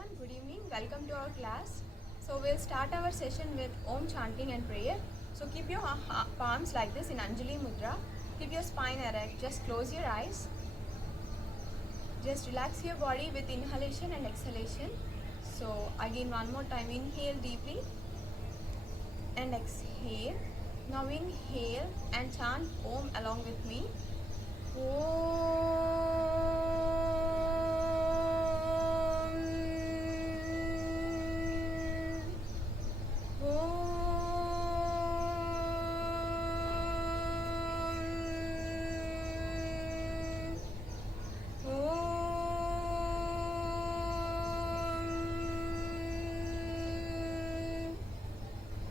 everyone, good evening. Welcome to our class. So we'll start our session with Om chanting and prayer. So keep your palms like this in Anjali Mudra. Keep your spine erect. Just close your eyes. Just relax your body with inhalation and exhalation. So again one more time, inhale deeply and exhale. Now inhale and chant Om along with me.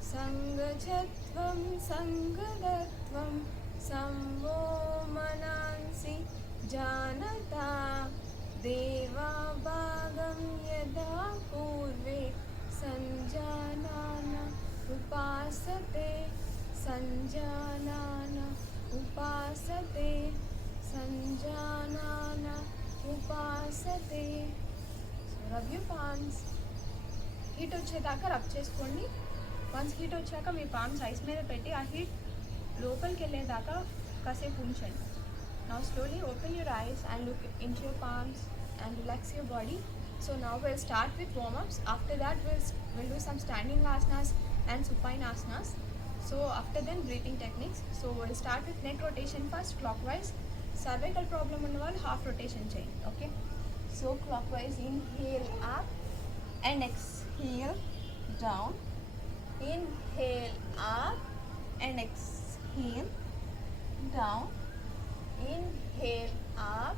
संगच्छत्वं संगदत्वं संवो मनांसि जानता देवा भागं यदा पूर्वे संजानान उपासते संजानान उपासते संजानान उपासते. So rub your palms. Heat వచ్చేదాకా rub చేసుకోండి. Once heat వచ్చాక మీ పామ్స్ ఐస్ మీద పెట్టి ఆ హీట్ లోపలికి వెళ్ళేదాకా కాసేపు ఉంచండి. Now slowly open your eyes and look into your palms and relax your body. So now will start with warm-ups. After that will do some standing asanas and supine asanas. So after then breathing techniques. So we'll start with neck rotation first, clockwise. Cervical problem ఉన్న వాళ్ళు half rotation చేయండి. Okay, so clockwise, inhale up and exhale down. Inhale up and exhale down. Inhale up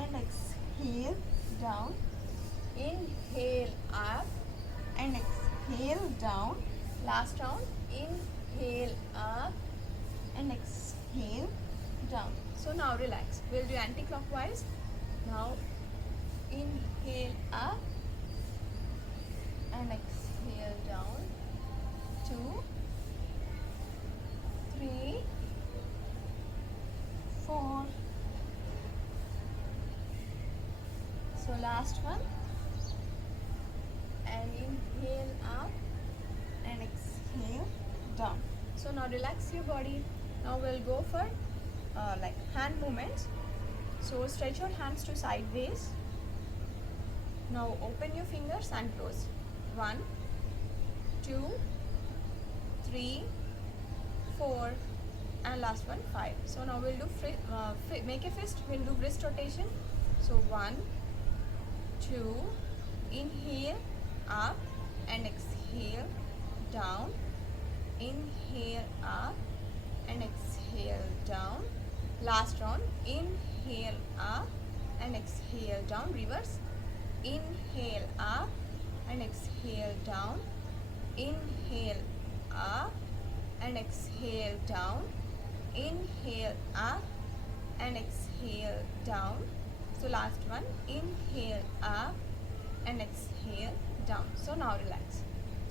and exhale down. Inhale up and exhale down. Last round, inhale up and exhale down. So now relax. We'll do anti-clockwise. Now inhale up and exhale down. 2, 3, 4. So last one, and inhale up and exhale down. So now relax your body. Now we'll go for like hand movements. So stretch your hands to sideways. Now open your fingers and close. 1, 2, 3, 4, and last one 5. So now we'll do make a fist. We'll do wrist rotation. So 1, 2, inhale up and exhale down. Inhale up and exhale down. Last round, inhale up and exhale down. Reverse. Inhale up and exhale down. Inhale up and exhale down. Inhale up and exhale down. So last one, inhale up and exhale down. So now relax.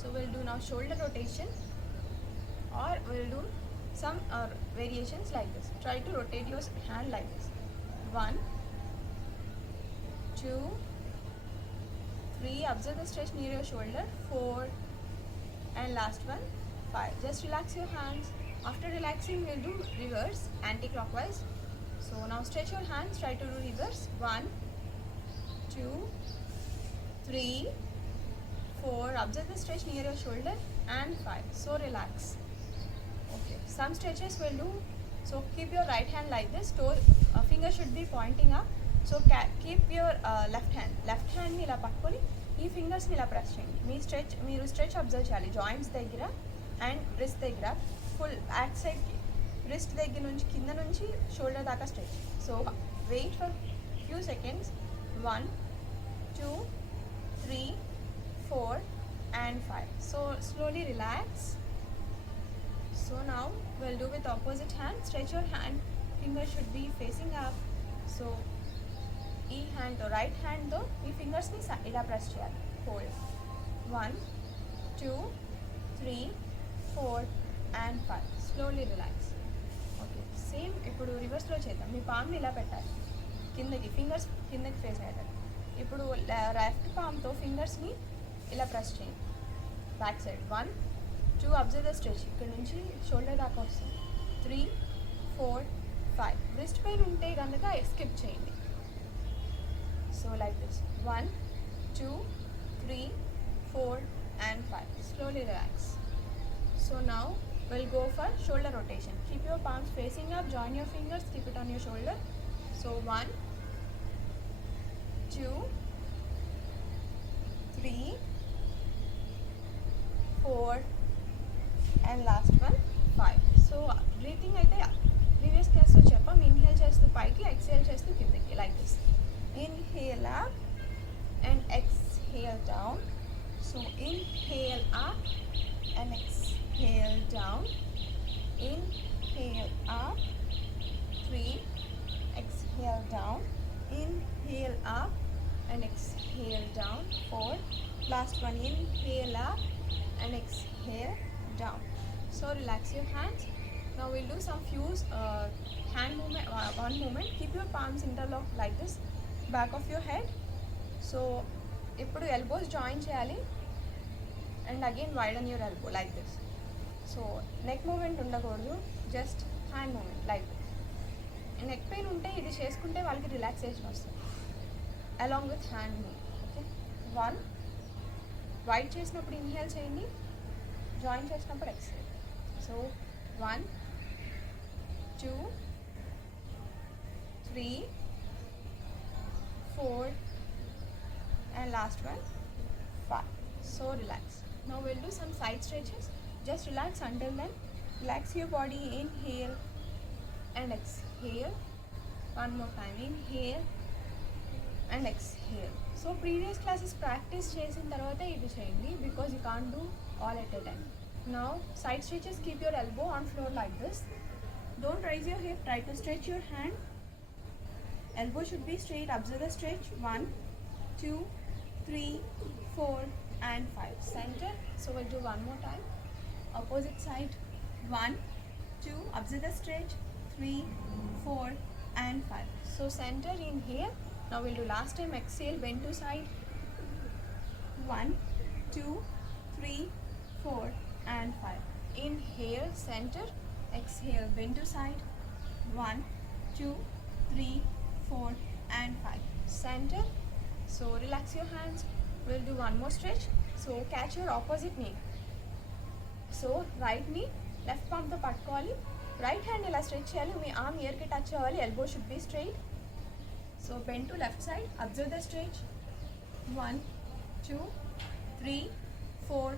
So we'll do now shoulder rotation, or we'll do some variations like this. Try to rotate your hand like this. 1, 2, 3. Observe the stretch near your shoulder. 4, and last one 5. Just relax your hands. After relaxing, we'll do reverse, anti-clockwise. So now stretch your hands. Try to do reverse. 1, 2, 3, 4. Observe the stretch near your shoulder, and 5. So relax. Okay, some stretches we'll do. So keep your right hand like this. Finger should be pointing up. So keep your left hand ni ఇలా పట్టుకొని ఈ fingers ని ఇలా press చేయండి. మీరు stretch observe చేయాలి joints దగ్గర and wrist దగ్గర. ఫుల్ బ్యాక్ సైడ్ రిస్ట్ దగ్గర నుంచి కింద నుంచి షోల్డర్ దాకా stretch. So wait for few seconds. 1, 2, 3, 4, and 5. So slowly relax. So now we'll do with opposite hand. Stretch your hand. Finger should be facing up. So ఈ హ్యాండ్తో right హ్యాండ్తో ఈ ఫింగర్స్ని ఇలా ప్రెస్ చేయాలి. Hold. 1, 2, 3, 4, and 5. Slowly relax. Okay, same ఇప్పుడు రివర్స్లో చేద్దాం. మీ పామ్ని ఇలా పెట్టాలి కిందకి, ఫింగర్స్ కిందకి ఫేస్ అయ్యేటట్టు. ఇప్పుడు లెఫ్ట్ పామ్తో ఫింగర్స్ని ఇలా ప్రెస్ చేయండి back side 1 2 observe the stretch ఇక్కడ నుంచి షోల్డర్ దాకా వస్తుంది 3 4 5 రిస్ట్ పెయిన్ ఉంటే కనుక స్కిప్ చేయండి so like this 1 2 3 4 and 5 slowly relax so now we'll go for shoulder rotation keep your palms facing up join your fingers keep it on your shoulder so 1 2 3 4 and last one 5 so breathing అయితే previous class లో చెప్పాం inhale చేస్తూ పైకి exhale చేస్తూ కిందకి like this inhale up and exhale down so inhale up and exhale down inhale up 3 exhale down inhale up and exhale down 4 last one inhale up and exhale down so relax your hands now we'll do some few hand movement one movement keep your palms interlocked like this back of your head so ఇప్పుడు elbows join చేయాలి and again widen your elbow like this so neck movement ఉండకూడదు just hand movement like this neck pain ఉంటే ఇది చేసుకుంటే వాళ్ళకి relaxation వస్తుంది along with hand movement okay 1 wide చేసినప్పుడు inhale చేయండి జాయిన్ చేసినప్పుడు exhale so 1 2 3 4 and last one 5 so relax now we'll do some side stretches just relax until then relax your body inhale and exhale one more time inhale and exhale so previous classes practice చేసిన తర్వాత ఇది చేయండి because you can't do all at a time now side stretches keep your elbow on floor like this don't raise your hip try to stretch your hand elbow should be straight observe the stretch 1 2 3 4 and 5 center so we'll do one more time opposite side 1 2 observe the stretch 3 4 and 5 so center inhale now we'll do last time exhale bend to side 1 2 3 4 and 5 inhale center exhale bend to side 1 2 3 4 and 5 center so relax your hands we'll do one more stretch so catch your opposite knee so right knee left palm తో పట్టుకోవాలి right hand ఇలా stretch చేయాలి మీ arm year కి touch అవ్వాలి elbow should be straight so bend to left side observe the stretch 1 2 3 4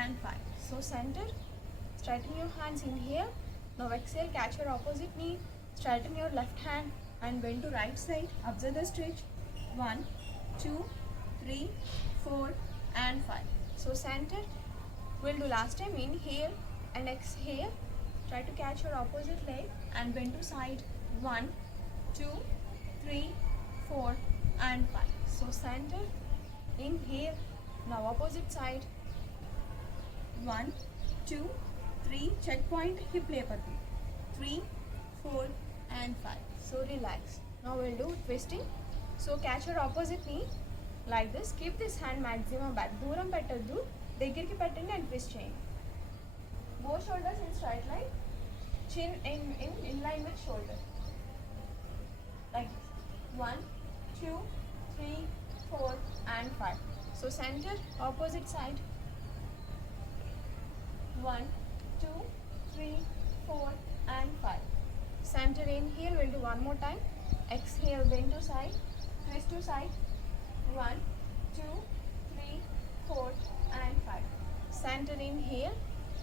and 5 so center straighten your hands inhale now exhale catch your opposite knee straighten your left hand and bend to right side observe the stretch 1 2 3 4 and 5 so center we'll do last time inhale and exhale try to catch your opposite leg and bend to side 1 2 3 4 and 5 so center inhale now opposite side 1 2 3 check point hip leparti 3 4 and 5 so relax now we'll do twisting so catch your opposite knee like this keep this hand maximum back దూరం పెట్టొద్దు దగ్గరికి పెట్టండి and twist చేయండి both shoulders in straight line chin in line with shoulder like this 1 2 3 4 and 5 so center opposite side 1 2 3 4 and 5 center inhale we'll do one more time exhale bend to side twist to side 1 2 3 4 and 5 center inhale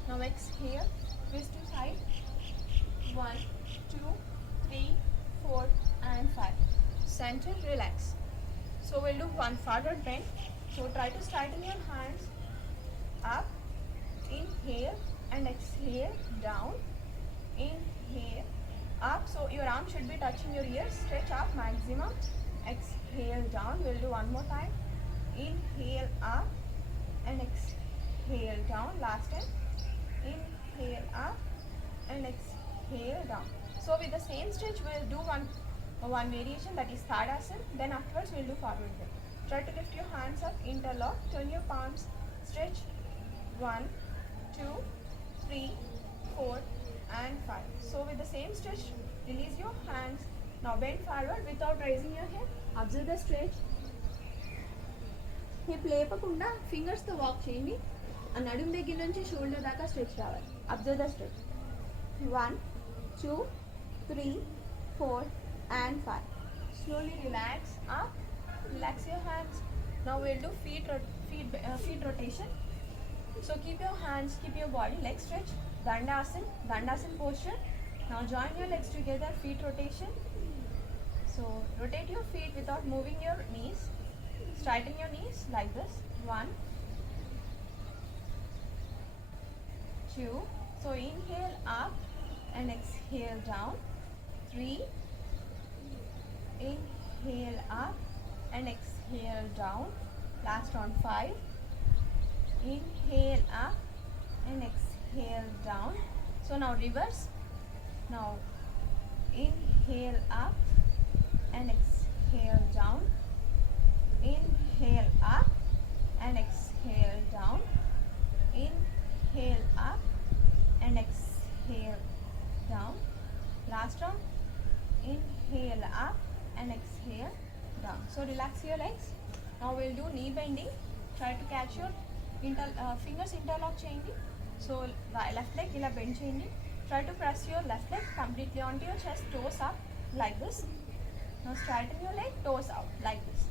now exhale twist to side 1 2 3 4 and 5 center relax so we'll do one forward bend so try to straighten your hands up inhale and exhale down inhale up so your arm should be touching your ears stretch up maximum exhale down we'll do one more time inhale up and exhale down last time inhale up and exhale down so with the same stretch we'll do one variation that is Tadasana then afterwards we'll do forward bend Try to lift your hands up, interlock, turn your palms, stretch. 1, 2, 3, 4 and 5. So with the same stretch, release your hands. Now bend forward without raising your head. Observe the stretch. Hip లేపకుండా ఫింగర్స్తో walk చేయండి. ఆ నడుం దగ్గర నుంచి shoulder దాకా stretch రావాలి. Observe the stretch. 1, 2, 3, 4 and 5. Slowly relax up. Relax your hands. Now we'll do feet rotation. So keep your hands, keep your body, leg stretch. Dandasana posture. Now join your legs together, feet rotation. So rotate your feet without moving your knees. Straighten your knees like this. 1, 2. So inhale up and exhale down. 3. Inhale up and exhale down. Last on 5. Inhale up and exhale down. So now reverse. Now inhale up and exhale down. Inhale up and exhale down. Inhale up and exhale down. Last round. Inhale up and exhale down. So relax your legs. Now we'll do knee bending. Try to catch your fingers interlock cheyandi. So left leg ila bend cheyandi. Try to press your left leg completely onto your chest, toes up like this. Now straighten your leg, toes out like this.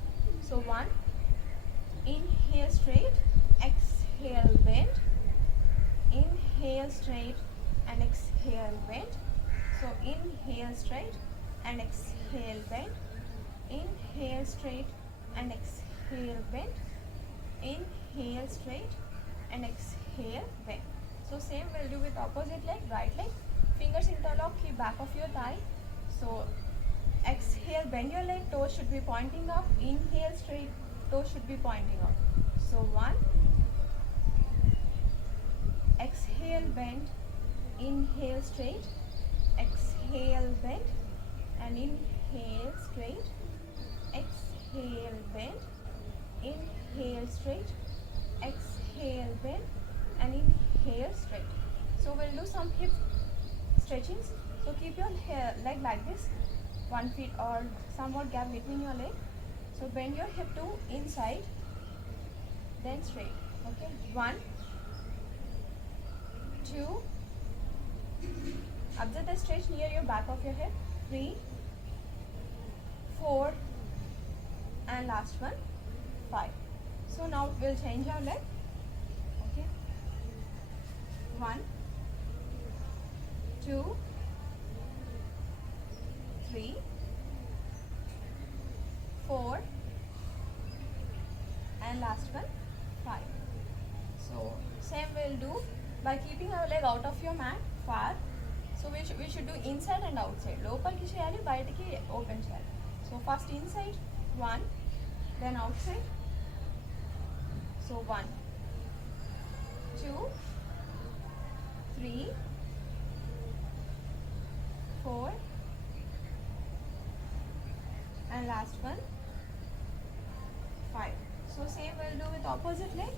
So 1, inhale straight, exhale bend. Inhale straight and exhale bend. So inhale straight and exhale bend. Inhale straight and exhale bend. Inhale straight and exhale bend. So same we'll do with opposite leg, right leg. Fingers interlock, keep back of your thigh. So exhale, bend your leg, toes should be pointing up. Inhale straight, toes should be pointing up. So 1, exhale bend, inhale straight, exhale bend and inhale straight, exhale bend, inhale straight, exhale bend and inhale straight. So we'll do some hip stretchings. So keep your leg like this, 1 feet or somewhat gap between your leg. So bend your hip to inside, then straight. Okay, 1, 2. Observe the stretch near your back of your head. 3, 4 and last one, 5. So now we'll change our leg. Okay, 1, 2, 3, 4 and last one, 5. So same we'll do by keeping our leg out of your mat far. So we should do inside and outside. Lopalki cheyali, bayatiki open cheyali. So first inside 1, then outside. So 1, 2, 3, 4 and last one, 5. So same we'll do with opposite leg.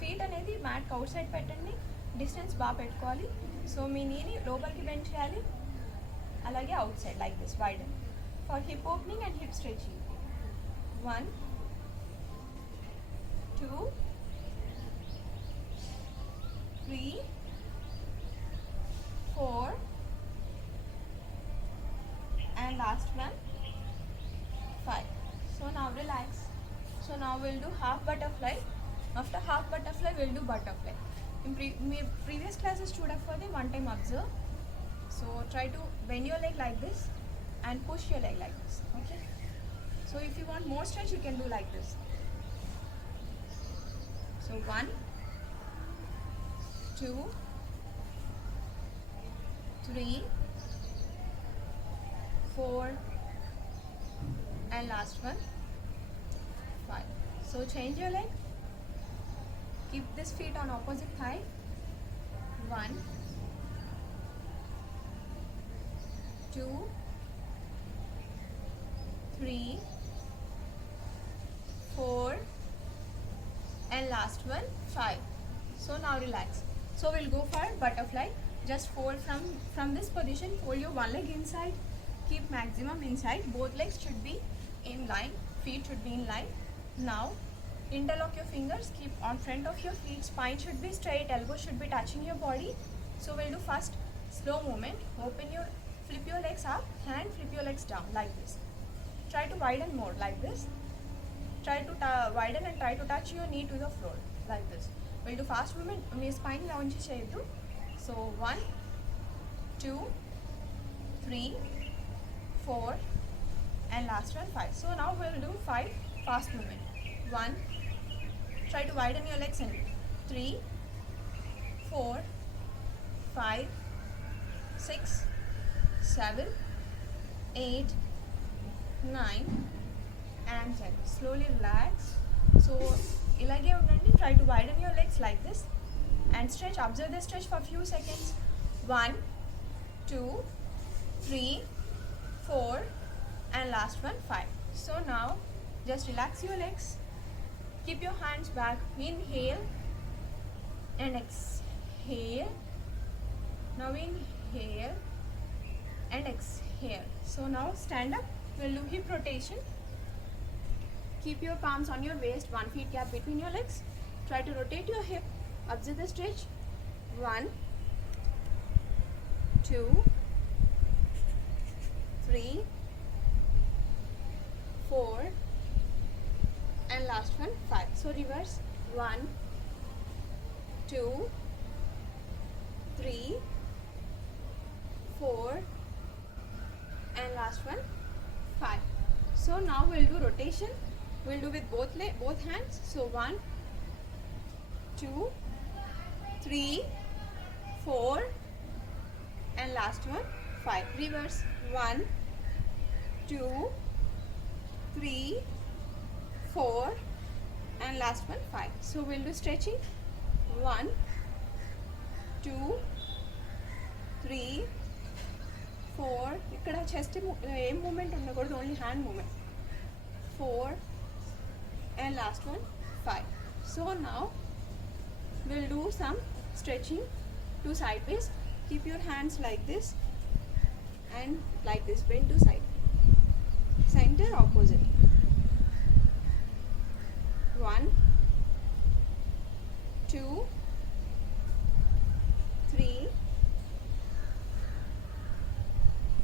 Feet అనేది mat out side పెట్టండి, distance బాగా పెట్టుకోవాలి. So మీ నీని లోపలికి bend చేయాలి, అలాగే out side like this wide for hip opening and hip stretching. 1, 2, 3, 4 and last one, 5. So now relax. So now we'll do half butterfly. After half butterfly we'll do butterfly. In previous classes stood up for them, one time observe. So try to bend your leg like this and push your leg like this. Okay, so if you want more stretch you can do like this. So 1, 2, 3, 4 and last one, 5. So change your leg, keep this feet on opposite thigh. 1, 2, 3, 4, and last one 5. So now relax. So we'll go for butterfly. Just fold from this position. Fold your one leg inside. Keep maximum inside. Both legs should be in line. Feet should be in line. Now interlock your fingers. Keep on front of your feet. Spine should be straight. Elbow should be touching your body. So we'll do first slow movement. Flip your legs up and flip your legs down like this. Try to widen more like this. Try to widen and try to touch your knee to the floor like this. We'll do fast movement. Me spine ఇలా ఉంచి చేయొద్దు. So 1, 2, 3, 4, and last one 5. So now we'll do 5 fast movement. 1, try to widen your legs and 3, 4, 5, 6, 7, 8, 9, and 10. Slowly relax. So ilage undandi. Try to widen your legs like this and stretch. Observe the stretch for few seconds. 1, 2, 3, 4, and last one 5. So now just relax your legs. Keep your hands back. Inhale and exhale. Now inhale and exhale. So now stand up. We'll do hip rotation. Keep your palms on your waist, 1 feet gap between your legs. Try to rotate your hip. Observe the stretch. 1, 2, 3, 4, and last one 5. So reverse. 1, 2, 3, 4, and last one 5. So now we'll do rotation. We'll do with both hands. So 1, 2, 3, 4, and last one 5. Reverse. 1, 2, 3, 4, and last one 5. So we'll do stretching. 1, 2, 3, 4. ఇక్కడ chest ఏం moment ఉండకూడదు, only hand moment. 4, and last one 5. So now we'll do some stretching to sideways. Keep your hands like this and like this. Bend to side. Center opposite. 1, 2, 3,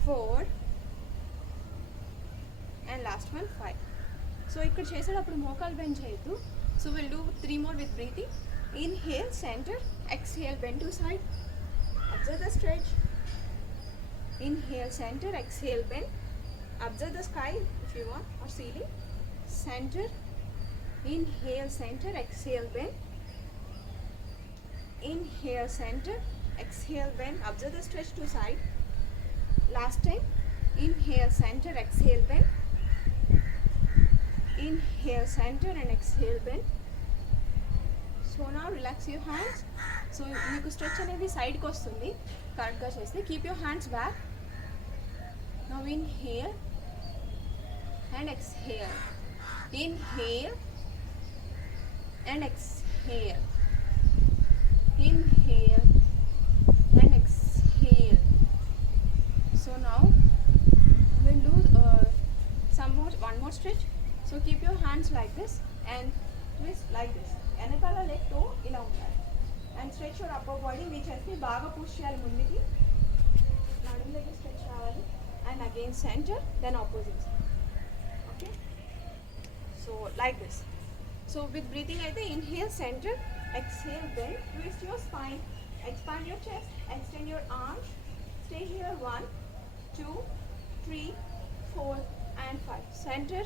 4, and last one 5. So ఇక్కడ చేసేటప్పుడు మోకాలు bend చేయొద్దు. So we'll do 3 more with breathing. Inhale, center. Exhale, bend to side. Observe the stretch. Inhale, center. Exhale, bend. Observe the sky if you want, or ceiling. Center. Inhale, center. Exhale, bend. Inhale, center. Exhale, bend. Observe the stretch to side. Last time. Inhale, center. Exhale, bend. Inhale, center, and exhale, bend. So now relax your hands. So మీకు stretch అనేది సైడ్కి వస్తుంది కరెక్ట్గా చేస్తే. Keep your hands back. Now inhale and exhale. Inhale and exhale. Inhale and exhale. So now we'll do one more stretch. So keep your hands like this and twist like this. Enakala leg toe ila undali. And stretch your upper body. మీ చెస్ట్ని బాగా push చేయాలి ముందుకి. నడుము దగ్గర stretch రావాలి. And again center, then opposite side. Okay. So like this. So with breathing aithe inhale center, exhale bend, twist your spine, expand your chest, extend your arms. Stay here 1, 2, 3, 4 and 5. Center,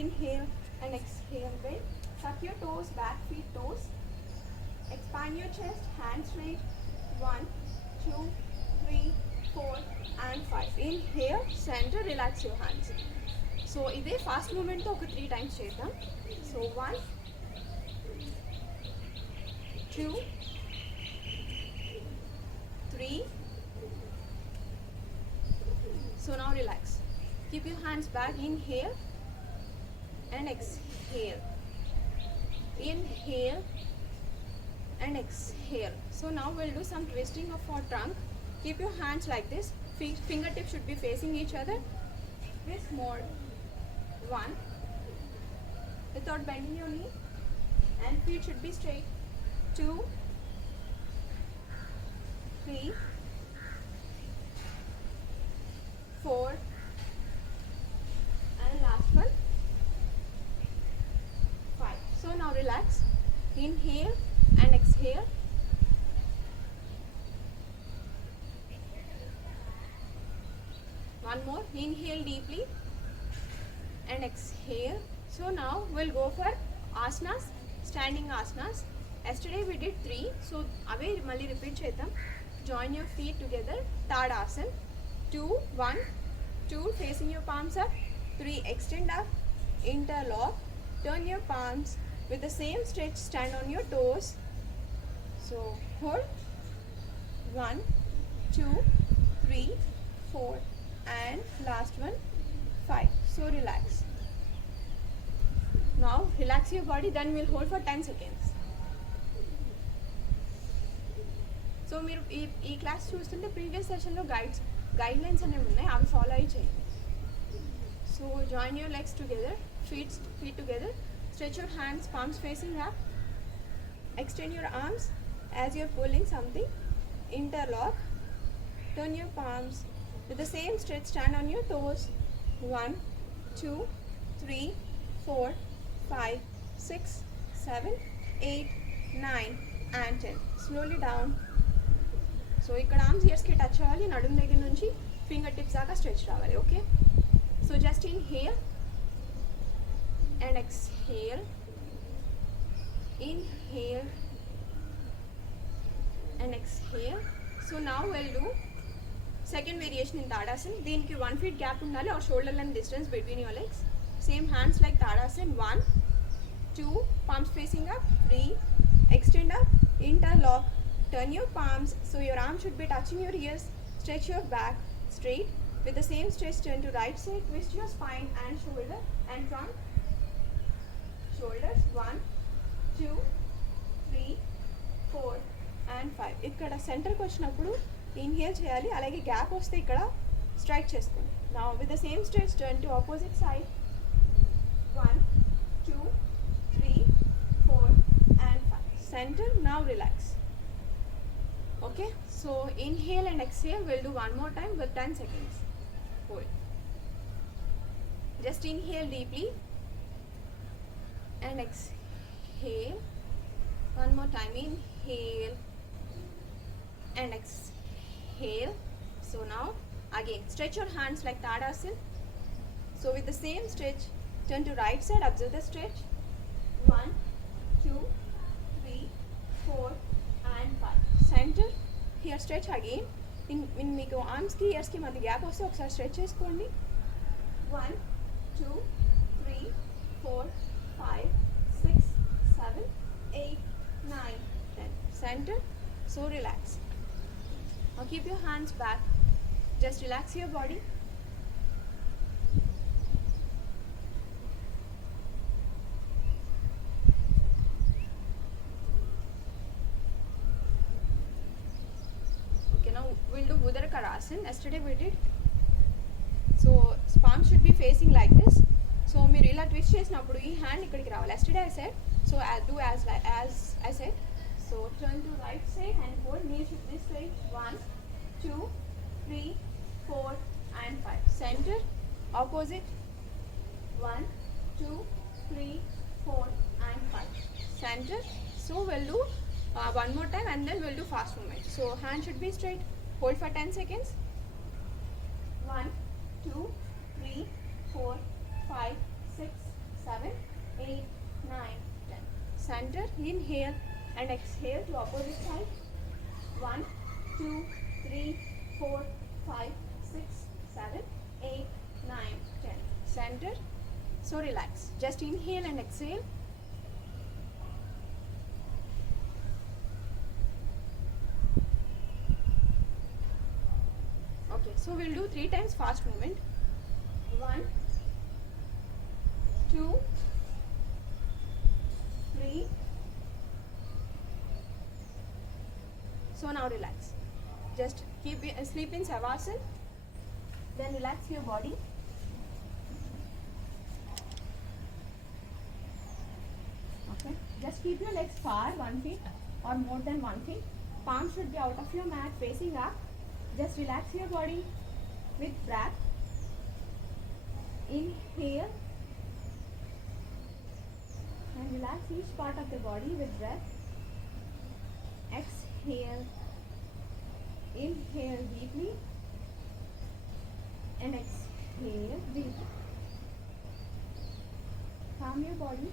inhale and exhale bend. Tuck your toes, back feet toes. Expand your chest, hands straight. 1, 2, 3, 4 and 5. Inhale, center, relax your hands. So ఇదే fast moment తో ఒక 3 times చేద్దాం. So 1, 2, 3. So now relax. Keep your hands back. Inhale and exhale. Inhale and exhale. So now we'll do some twisting of our trunk. Keep your hands like this. Fingertips should be facing each other. Twist mode. 1. Without bending your knee. And feet should be straight. 2, 3, 4, and last one, 5. So now relax. Inhale and exhale. One more. Inhale deeply and exhale. So now we'll go for asanas, standing asanas. Yesterday we did 3, so away malli repeat chedam. Join your feet together. Tadasana. 2, 1, 2, facing your palms up. 3, extend up, interlock, turn your palms. With the same stretch, stand on your toes. So hold. 1, 2, 3, 4, and last one, 5. So relax. Now relax your body, then we'll hold for 10 seconds. So మీరు ఈ class చూస్తుంటే previous సెషన్లో guide lines అనేవి ఉన్నాయి, అవి follow అయ్యి చేయండి. So join your legs together, feet together, stretch your hands, palms facing up, extend your arms as you're pulling something, interlock, turn your palms. With the same stretch, stand on your toes. 1, 2, 3, 4, 5, 6, 7, 8, 9, and 10. Slowly down. So ఇక్కడ arms ఇయర్స్కి touch అవ్వాలి, నడుము దగ్గర నుంచి finger tips దాకా stretch రావాలి. Okay, so just inhale and exhale. Inhale and exhale. So now we'll do second variation in Tadasana. దీనికి 1 feet gap ఉండాలి or shoulder length distance between your legs. Same hands like Tadasana. 1, 2, palms facing up. 3, extend up, interlock, turn your palms so your arms should be touching your ears. Stretch your back straight. With the same stretch, turn to right side, twist your spine and shoulder and front. Shoulders. 1, 2, 3, 4, and 5. ఇక్కడ సెంటర్కి వచ్చినప్పుడు inhale చేయాలి, అలాగే gap వస్తే ఇక్కడ strike చేసుకోండి. Now with the same stretch turn to opposite side. 1, 2, 3, 4, and 5. Center. Now relax. Okay, so inhale and exhale. We'll do one more time with 10 seconds. Hold. Just inhale deeply and exhale. One more time. Inhale and exhale. So now again stretch your hands like Tadasana. So with the same stretch, turn to right side, observe the stretch. 1, 2, 3, 4, and 5. Center. Here stretch again. in మీకు arms కి years కి మధ్య gap వస్తే ఒకసారి stretch చేసుకోండి. 1, 2, 3, 4, 5, 6, 7, 8, 9, 10. Center. So relax. Now keep your hands back. Just relax your body. Okay, now we'll do Udarkarasana. Yesterday we did. So palms should be facing like this. So మీరు ఇలా twist చేసినప్పుడు ఈ hand ఇక్కడికి రావాలి. Yesterday I said, so do as I said. So turn to right side and hold. Knee should be straight. 1, 2, 3, 4, and 5. Center. Opposite. 1, 2, 3, 4, and 5. Center. So we'll do one more time and then we'll do fast movement. So hand should be straight. Hold for 10 seconds. 1, 2, 3, 4, 5, 6, 7, 8, 9, 10. Center. Inhale and exhale to opposite side. 1, 2, 3, 4, 5, 6, 7, 8, 9, 10. Center. So relax. Just inhale and exhale. Okay, so we'll do 3 times fast movement. 1, 2, 3. So now relax. Just sleep in Savasana. Then relax your body. Okay. Just keep your legs far, 1 feet or more than 1 feet. Palms should be out of your mat, facing up. Just relax your body with breath. Inhale and relax each part of the body with breath. Exhale. Inhale deeply and exhale deeply. Calm your body.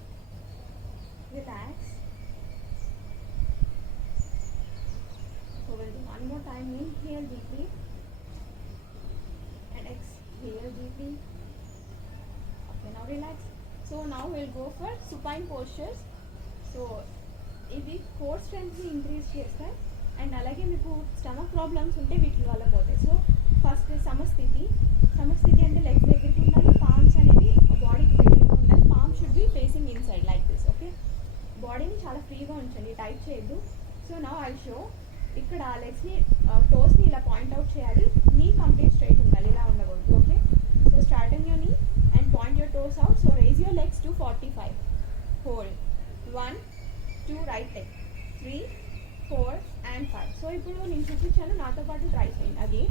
Relax. So we'll do one more time. Inhale deeply and exhale deeply. Okay, now relax. So now we'll go for supine postures. So ఇవి core స్ట్రెంగ్త్ని increase చేస్తాయి and అలాగే మీకు stomach problems ఉంటే వీటి వల్ల పోతాయి. So first సమస్థితి అంటే legs దగ్గరికి ఉండాలి, పామ్స్ అనేవి బాడీకి దగ్గరగా ఉండాలి. Palm should be facing inside like this. Okay, బాడీని చాలా ఫ్రీగా ఉంచండి, టైట్ చేయొద్దు. సో నౌ ఐ షో ఇక్కడ లెగ్స్ని టోస్ని ఇలా పాయింట్అవుట్ చేయాలి. నీ కంప్లీట్ స్ట్రైట్ ఉండాలి, ఇలా ఉండకూడదు. Okay, so start on your knee and point your toes out. So raise your legs to 45. Hold 1, 2 right leg, 3, 4 and 5. So ఇప్పుడు నేను చూపించాను, నాతో పాటు ట్రై చేయండి అది.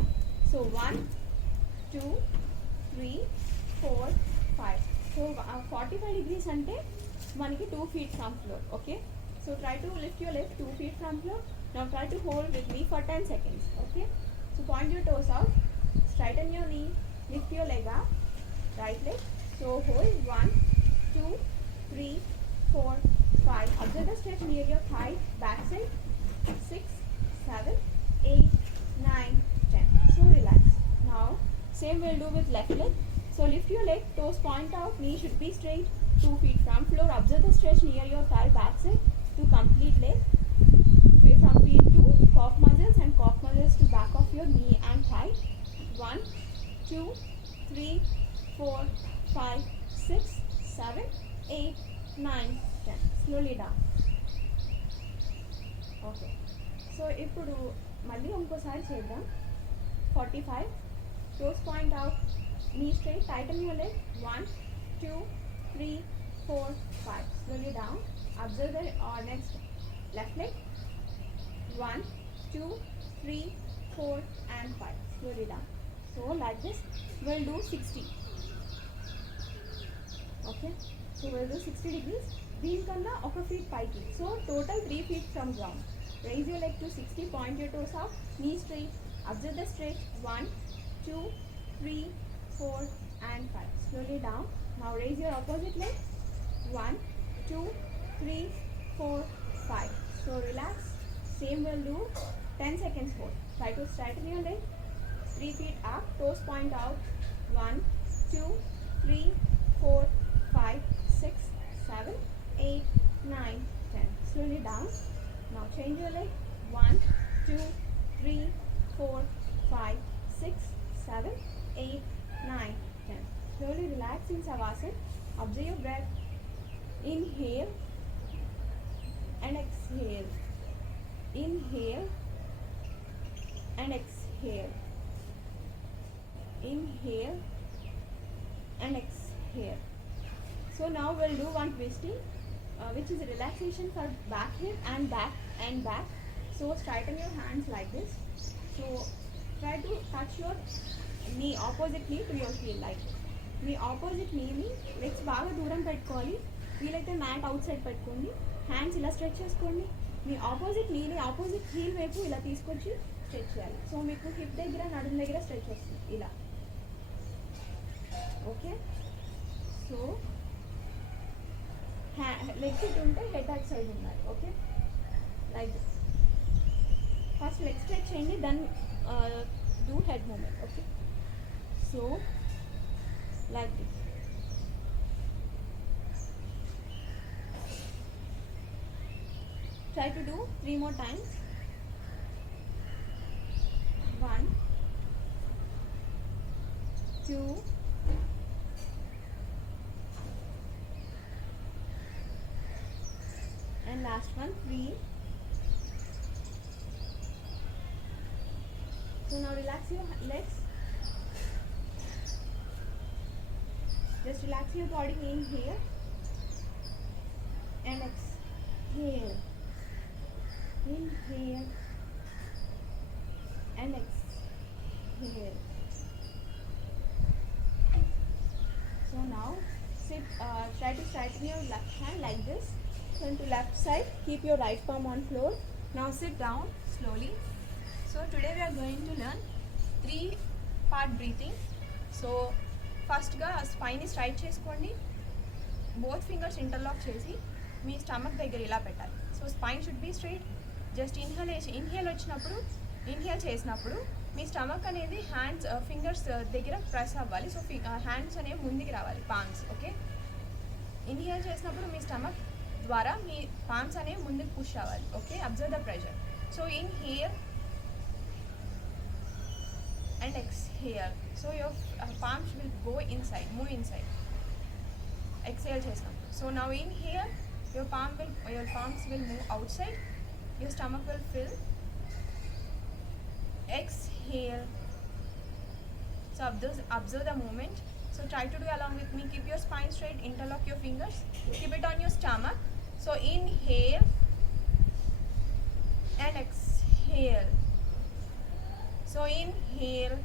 సో 1, 2, 3, 4, 5. సో 45 degrees అంటే మనకి 2 feet from floor. Okay, so try to lift your leg 2 feet from floor. Now try to hold with me for 10 seconds. Okay, so point your toes out, straighten your knee, lift your leg up, right leg. So hold 1, 2, 3, 4, 5. Observe the stretch near your thigh, back side. 6, 7, 8, 9, 10. So relax. Now same we'll do with left leg. So lift your leg, toes point out, knee should be straight, 2 feet from floor. Observe the stretch near your thigh, back side to complete leg. From feet to calf muscles and calf muscles to back of your knee and thigh. 1, 2, 3, 4, 5, 6, 7, 8, 9, 10. Slowly down. Okay, so ఇప్పుడు మళ్ళీ ఇంకోసారి చేద్దాం. 45. Toes point out, knee straight, tighten your leg. 1, 2, 3, 4, 5. Slowly down. Observe the next left leg. 1, 2, 3, 4 and 5. Slowly down. So like this we'll do 60. Okay, so we'll do 60 degrees. దీనికన్నా ఒక feet పైకి. So total 3 feet from ground. Raise your leg to 60, point your toes out, knee straight, observe the stretch. 1, 2, 3, 4 and 5. Slowly down. Now raise your opposite leg. 1, 2, 3, 4, 5. So relax. Same will do 10 seconds more. Try to straighten your leg, 3 feet up, toes point out. 1, 2, 3, 4, 5, 6, 7, 8, 9, 10. Slowly down. Now change your leg. 1, 2, 3, 4, 5, 6, 7, 8, 9, 10. Slowly relax in Savasana. Observe your breath. Inhale and exhale. Inhale and exhale. Inhale and exhale. So now we'll do one twisting, which is a relaxation for back hip and back and back. So straighten your hands like this. So try to touch your knee, opposite knee to your heel like this. మీ opposite నీని legs బాగా దూరం పెట్టుకోవాలి. వీలైతే mat outside పెట్టుకోండి. Hands ఇలా stretch చేసుకోండి. మీ ఆపోజిట్ నీని ఆపోజిట్ హీల్ వైపు ఇలా తీసుకొచ్చి స్ట్రెచ్ చేయాలి. సో మీకు హిప్ దగ్గర నడుము దగ్గర స్ట్రెచ్ వస్తుంది ఇలా. ఓకే, సో లెగ్స్ ఇటు ఉంటే హెడ్ అట్ సైడ్ ఉండాలి. Okay, like this. First leg stretch చేయండి, then do head movement. Okay, so like this. Try to do 3 more times. 1, 2, last one, 3. So now relax your legs. Just relax your body. Inhale and exhale. Inhale and exhale. So now sit. Try to straighten your left hand like this. Turn to left side. Keep your right palm on floor. Now sit down slowly. So today we are going to learn 3-part breathing. So ఫస్ట్గా స్పైన్ని straight చేసుకోండి. Both fingers interlock చేసి మీ stomach దగ్గర ఇలా పెట్టాలి. So spine should be straight. Just inhale వచ్చినప్పుడు, inhale చేసినప్పుడు మీ stomach అనేది hands fingers దగ్గర ప్రెస్ అవ్వాలి. సో హ్యాండ్స్ అనేవి ముందుకు రావాలి, పామ్స్. ఓకే, ఇన్హేల్ చేసినప్పుడు మీ స్టమక్ ద్వారా మీ పామ్స్ అనేవి ముందుకు పుష్ అవ్వాలి. Okay, observe the pressure. So inhale and exhale. So your palms will go inside, move inside. Exhale chesnappudu. So now inhale, your palms will move outside. Your stomach will fill. Exhale. So observe the movement. So try to do along with me. Keep your spine straight. Interlock your fingers. Keep it on your stomach. So inhale and exhale. So inhale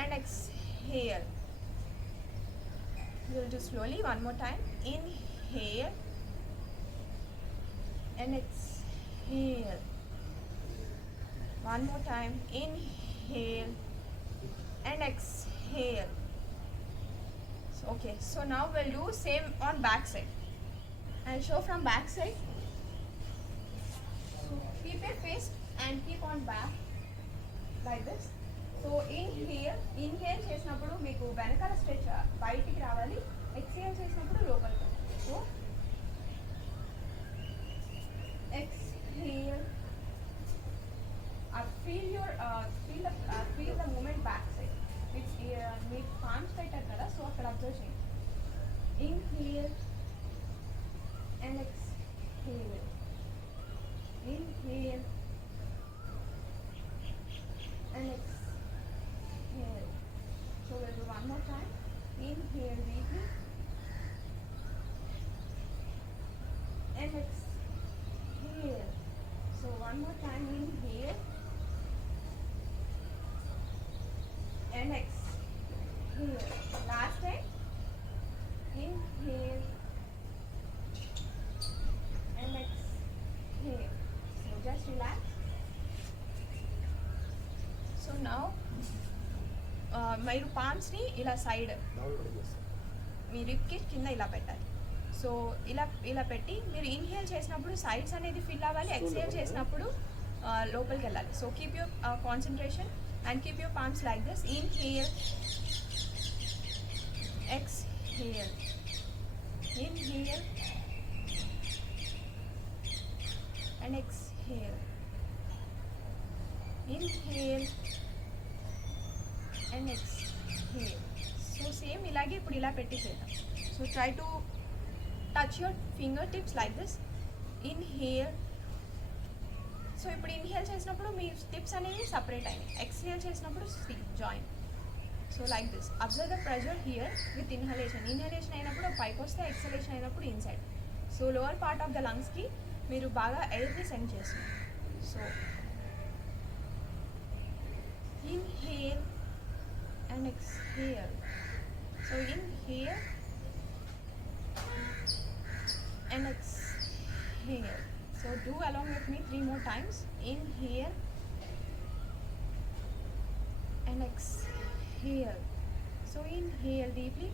and exhale. We'll do slowly one more time. Inhale and exhale. One more time. Inhale and exhale. Okay, so now we'll do same on back side. I'll show from back side. So keep your face and keep on back like this. So inhale చేసినప్పుడు మీకు వెనకాల stretch బయటికి రావాలి. Exhale చేసినప్పుడు లోపలికి. So exhale. Feel the movement back side. It's me palms పెట్టారు కదా, so అక్కడ అబ్జర్వ్ చేయండి. Inhale and exhale. Inhale and exhale. So we'll do one more time. Inhale deeply and exhale. So one more time. Inhale and exhale. Last time. Inhale and exhale. So just relax. So now మీరు పామ్స్ని ఇలా side మీ రిప్కి కింద ఇలా పెట్టాలి. So ఇలా పెట్టి మీరు inhale చేసినప్పుడు sides అనేది ఫిల్ అవ్వాలి. ఎక్స్హేల్ చేసినప్పుడు లోపలికి వెళ్ళాలి. So keep your concentration and keep your palms like this. Inhale, exhale, inhale and exhale, inhale and exhale. So same ఇలాగే ఇప్పుడు ఇలా పెట్టి చేద్దాం. So try to touch your fingertips like this. Inhale. So ఇప్పుడు inhale చేసినప్పుడు మీ tips అనేవి separate అయినాయి. ఎక్స్హేల్ చేసినప్పుడు join. So like this. Observe the pressure here with inhalation. Inhalation అయినప్పుడు పైకి వస్తే, ఎక్స్హలేషన్ అయినప్పుడు inside. So lower part of the లంగ్స్కి మీరు బాగా ఎయిర్ని సెండ్ చేస్తున్నారు. So inhale and exhale. So inhale and exhale. So do along with me 3 more times. Inhale and exhale. So inhale deeply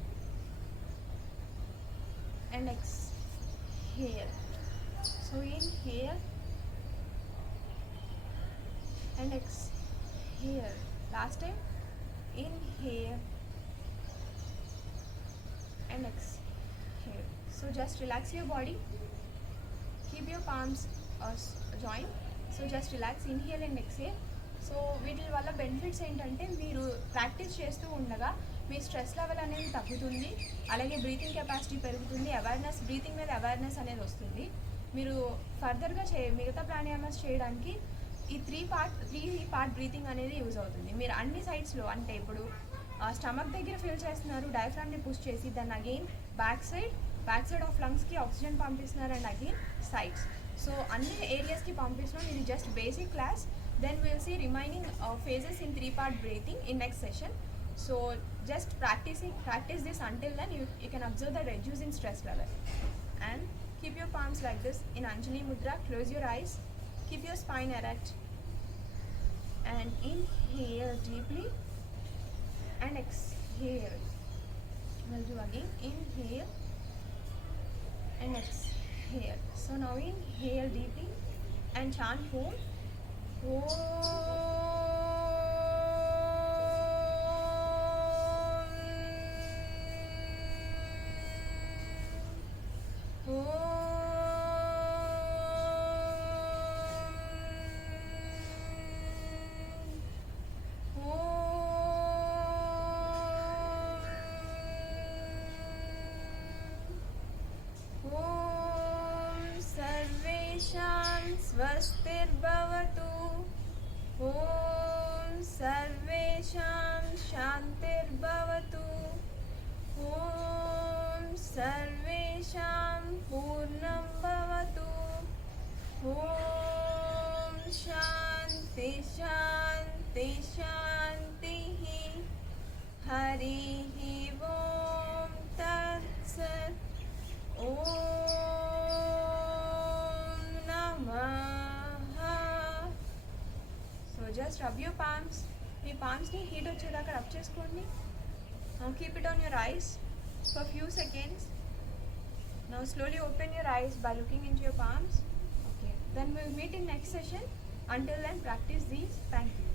and exhale. So inhale and exhale. Last time. Inhale and exhale. So just relax your body. Keep your palms joined. So just relax. Inhale and exhale. So వీటి వల్ల benefits ఏంటంటే మీరు practice చేస్తూ ఉండగా మీ stress level అనేది తగ్గుతుంది. అలాగే breathing capacity పెరుగుతుంది. బ్రీతింగ్ మీద అవేర్నెస్ అనేది వస్తుంది. మీరు ఫర్దర్గా మిగతా ప్రాణాయామాస్ చేయడానికి ఈ త్రీ పార్ట్ బ్రీతింగ్ అనేది యూజ్ అవుతుంది. మీరు అన్ని సైడ్స్లో, అంటే ఇప్పుడు స్టమక్ దగ్గర ఫిల్ చేస్తున్నారు, డయాఫ్రామ్ని పుష్ చేసి, దాన్ని అగైన్ బ్యాక్ సైడ్ ఆఫ్ లంగ్స్కి ఆక్సిజన్ పంపిస్తున్నారు, అండ్ అగైన్ సైడ్స్. సో అన్ని ఏరియాస్కి పంపిస్తున్నాం. ఇది just basic class. Then will see remaining phases in 3-part breathing in next session. So just practice this until then you can observe the reduce in stress level. And keep your palms like this in Anjali Mudra. Close your eyes, keep your spine erect, and inhale deeply and exhale. We'll do again. Inhale and exhale. So now inhale deeply and chant Om. स्वस्तिर्भवतु। ॐ सर्वेषां शान्तिर्भवतु। ॐ सर्वेषां पूर्णं भवतु। ॐ शान्ति शान्ति शान्तिः। हरिः ॐ तत्सत्। ॐ just rub your palms. మీ palmsని హీట్ వచ్చేదాకా రబ్ చేసుకోండి. Now keep it on your eyes for few seconds. Now slowly open your eyes by looking into your palms. Okay. Then we'll meet in next session. Until then, practice these. Thank you.